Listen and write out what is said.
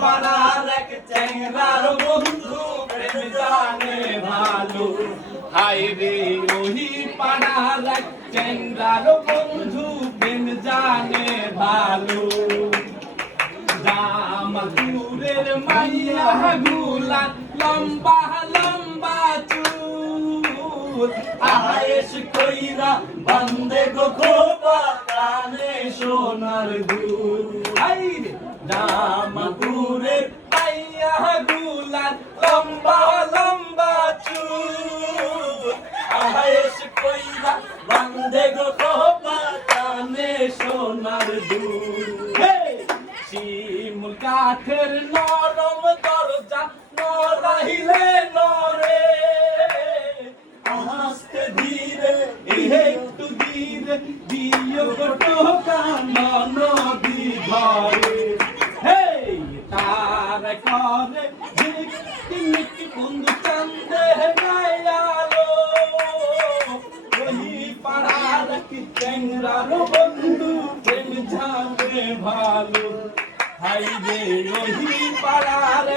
পাড়ার এক চ্যাংড়ার বন্ধু প্রেম জানে ভালো। হায় রে ওহি পাড়ার এক চ্যাংড়ার বন্ধু প্রেম জানে ভালো। জামালপুরের মাইয়া গুলা লম্বা লম্বা চুল, আয়েশ কইরা বান্দে গো খোপা কানে সোনার দুল। জামালপুরের মাইয়া গুলা লম্বা লম্বা চুল, আয়েশ কইরা বান্দে গো খোপা কানে সোনার দুল। শিমুল কাঠের নরম দরজা নরাইলে নরে, আস্তে ধীরে একটু ধীরে দিও গো টোকা নদী ঘরে। তার করে ঝিকটি মিটি বন্ধু চান্দে গায়ালো, ওই পাড়ার কি চ্যাংড়ার বন্ধু প্রেম জানে ভালো। হাই রে ওই পাড়ার